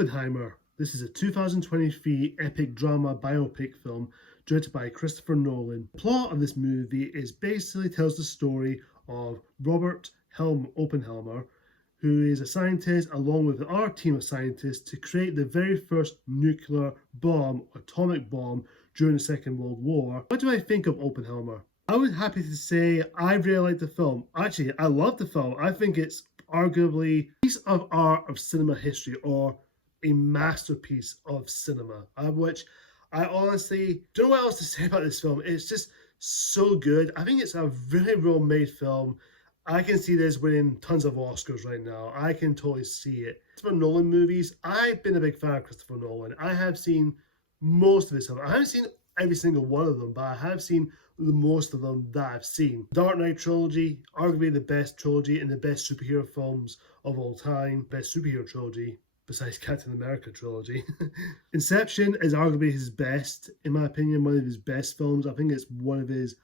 Oppenheimer. This is a 2023 epic drama biopic film directed by Christopher Nolan. The plot of this movie is basically tells the story of Robert Oppenheimer, who is a scientist along with our team of scientists to create the very first nuclear bomb, atomic bomb, during the Second World War. What do I think of Oppenheimer? I was happy to say I really liked the film. Actually, I love the film. I think it's arguably a piece of art of cinema history, or a masterpiece of cinema, which I honestly don't know what else to say about this film. It's just so good. I think it's a really well made film. I can see this winning tons of Oscars right now. I can totally see it. Christopher Nolan movies, I've been a big fan of Christopher Nolan. I have seen most of his stuff. I haven't seen every single one of them, but I have seen the most of them that I've seen. Dark Knight trilogy, arguably the best trilogy and the best superhero films of all time. Best superhero trilogy besides Captain America trilogy. Inception is arguably his best, in my opinion, one of his best films. I think it's one of his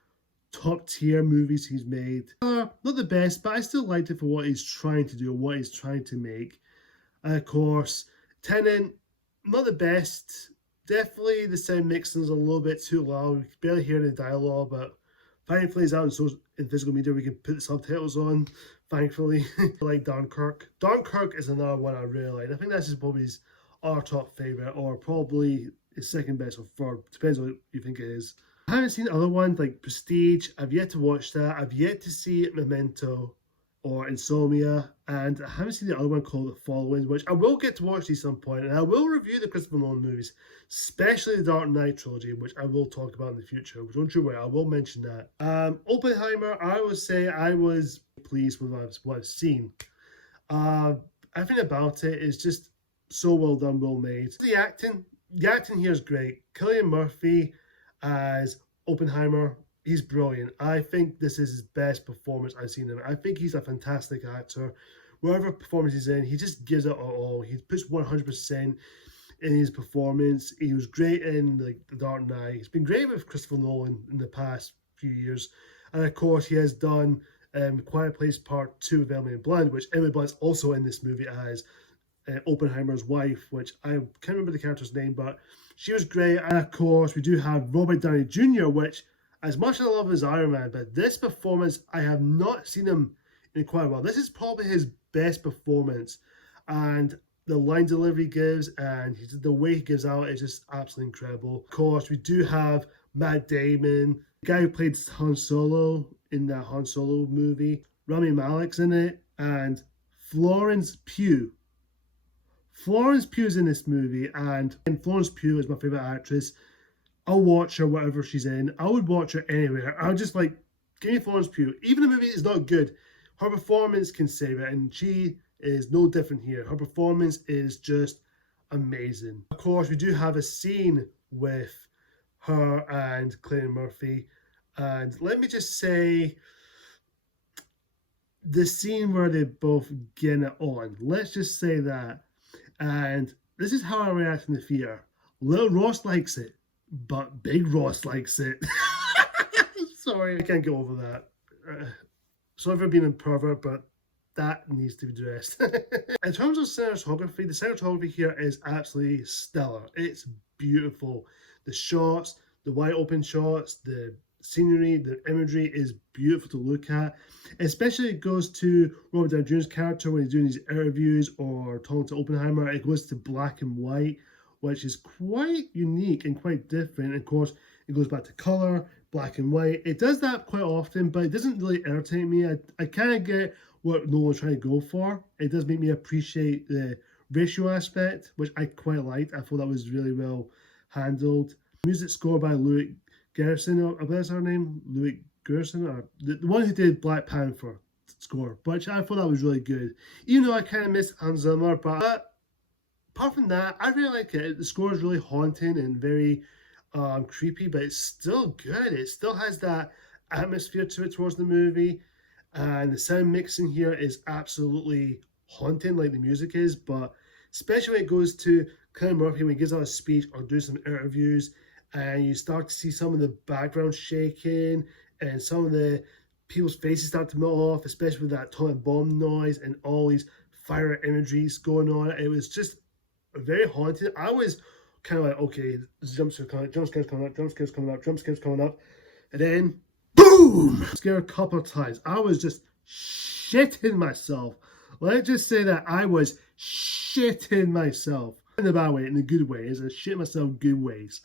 top tier movies he's made. Not the best, but I still liked it for what he's trying to do, what he's trying to make. And of course, Tenet, not the best. Definitely the sound mixing is a little bit too loud. We can barely hear the dialogue, but thankfully it's out in physical media. We can put the subtitles on, thankfully. I like Dunkirk. Dunkirk is another one I really like. I think that's just probably our top favourite, or probably his second best or third. Depends on what you think it is. I haven't seen other ones like Prestige. I've yet to watch that. I've yet to see Memento or Insomnia, and I haven't seen the other one called The Following, which I will get to watch at some point, and I will review the Christopher Nolan movies, especially the Dark Knight trilogy, which I will talk about in the future. Don't you worry, I will mention that. Oppenheimer, I would say I was pleased with what I've seen. Everything about it is just so well done, well made. The acting here is great. Cillian Murphy as Oppenheimer, he's brilliant. I think this is his best performance I've seen him. I think he's a fantastic actor. Whatever performance he's in, he just gives it all. He puts 100% in his performance. He was great in The Dark Knight. He's been great with Christopher Nolan in the past few years. And of course, he has done Quiet Place Part 2 with Emily Blunt, which Emily Blunt's also in this movie as Oppenheimer's wife, which I can't remember the character's name, but she was great. And of course, we do have Robert Downey Jr., which, as much as I love his Iron Man, but this performance, I have not seen him in quite a while. This is probably his best performance, and the line delivery he gives and the way he gives out is just absolutely incredible. Of course, we do have Matt Damon, the guy who played Han Solo in that Han Solo movie. Rami Malek's in it, and Florence Pugh. Florence Pugh's in this movie, and Florence Pugh is my favorite actress. I'll watch her whatever she's in. I would watch her anywhere. I'll just give me Florence Pugh. Even if the movie is not good, her performance can save it, and she is no different here. Her performance is just amazing. Of course, we do have a scene with her and Cillian Murphy, and let me just say, the scene where they both get it on, let's just say that, and this is how I react in the theater. Little Ross likes it, but Big Ross likes it. Sorry, I can't get over that. Sorry for being a pervert, but that needs to be addressed. In terms of cinematography, the cinematography here is absolutely stellar. It's beautiful. The shots, the wide open shots, the scenery, the imagery is beautiful to look at. Especially it goes to Robert Downey Jr.'s character when he's doing these interviews or talking to Oppenheimer. It goes to black and white, which is quite unique and quite different. Of course, it goes back to color, black and white. It does that quite often, but it doesn't really irritate me. I kind of get what Nolan's trying to go for. It does make me appreciate the ratio aspect, which I quite liked. I thought that was really well handled. Music score by Louis Garrison, I believe that's her name, Louis Garrison, or the one who did Black Panther score, but I thought that was really good. Even though I kind of miss Hans Zimmer, but apart from that, I really like it. The score is really haunting and very creepy, but it's still good. It still has that atmosphere to it towards the movie, and the sound mixing here is absolutely haunting, like the music is. But especially when it goes to Cillian Murphy when he gives out a speech or do some interviews, and you start to see some of the background shaking and some of the people's faces start to melt off, especially with that atomic bomb noise and all these fire imageries going on. It was just very haunted. I was kind of like, okay, jump scares coming up, jump scares coming up, jump scares coming up, jump scares coming up, and then boom, scared a couple of times. I was just shitting myself. Let's just say that I was shitting myself in the bad way, in the good ways. I shit myself good ways,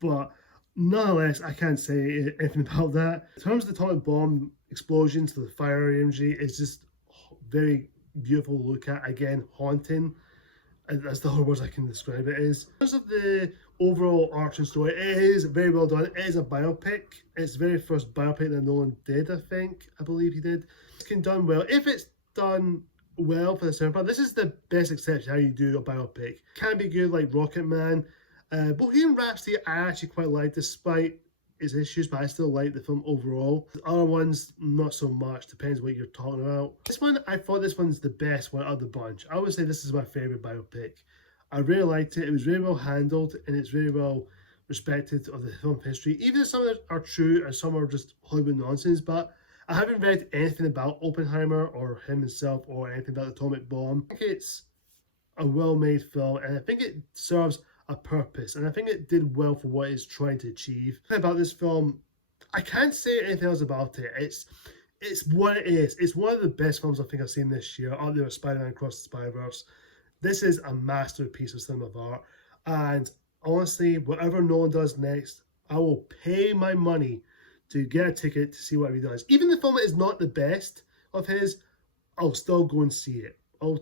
but nonetheless, I can't say anything about that. In terms of the atomic bomb explosions, the fire imagery is just very beautiful to look at. Again, haunting. That's the only words I can describe it is. In terms of the overall arching story, it is very well done. It is a biopic. It's the very first biopic that Nolan did, I believe he did. It's done well. If it's done well for the second part, this is the best exception how you do a biopic. Can be good like Rocket Man. Bohemian Rhapsody I actually quite like despite its issues, but I still like the film overall. The other ones, not so much, depends what you're talking about. This one, I thought this one's the best one out of the bunch. I would say this is my favourite biopic. I really liked it. It was very well handled and it's very well respected of the film history. Even if some of it are true and some are just Hollywood nonsense, but I haven't read anything about Oppenheimer or him himself or anything about the atomic bomb. I think it's a well-made film and I think it serves a purpose, and I think it did well for what it's trying to achieve. About this film, I can't say anything else about it. It's what it is. It's one of the best films I think I've seen this year, out there with Spider-Man Across the Spider-Verse. This is a masterpiece of cinema art, and honestly, whatever Nolan does next, I will pay my money to get a ticket to see what he does. Even if the film is not the best of his, I'll still go and see it. I'll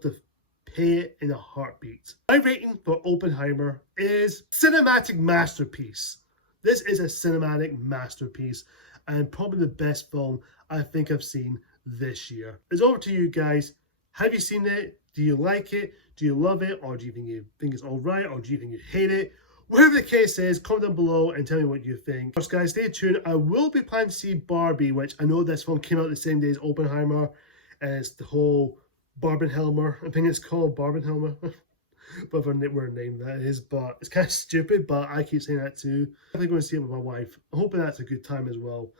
pay it in a heartbeat. My rating for Oppenheimer is cinematic masterpiece. This is a cinematic masterpiece and probably the best film I think I've seen this year. It's over to you guys. Have you seen it? Do you like it? Do you love it? Or do you think it's all right? Or do you think you hate it? Whatever the case is, comment down below and tell me what you think. Of course, guys, stay tuned. I will be planning to see Barbie, which I know this film came out the same day as Oppenheimer, and it's the whole Barbenheimer. I think it's called Barbenheimer. Whatever name that is, but it's kind of stupid, but I keep saying that too. I'm definitely going to see it with my wife. I'm hoping that's a good time as well.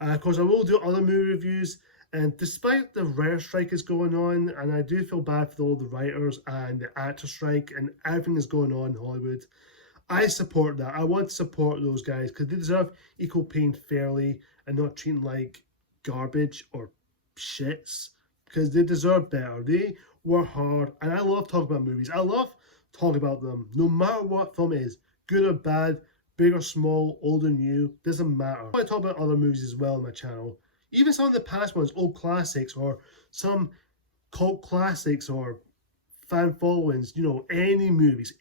Of course, I will do other movie reviews, and despite the writer strike is going on, and I do feel bad for all the writers and the actor strike and everything that's going on in Hollywood, I support that. I want to support those guys because they deserve equal pay fairly and not treating like garbage or shits. Because they deserve better. They work hard, and I love talking about movies. I love talking about them, no matter what film it is, good or bad, big or small, old or new, doesn't matter. I talk about other movies as well on my channel, even some of the past ones, old classics, or some cult classics, or fan followings. You know, any movies,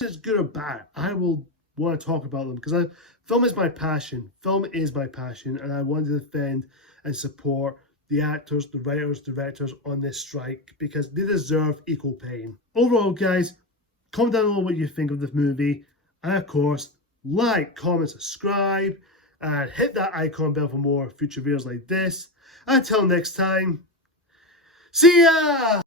it's good or bad. I will want to talk about them because film is my passion. Film is my passion, and I want to defend and support the actors, the writers, directors on this strike because they deserve equal pay. Overall, guys, comment down below what you think of this movie. And of course, like, comment, subscribe, and hit that icon bell for more future videos like this. Until next time, see ya!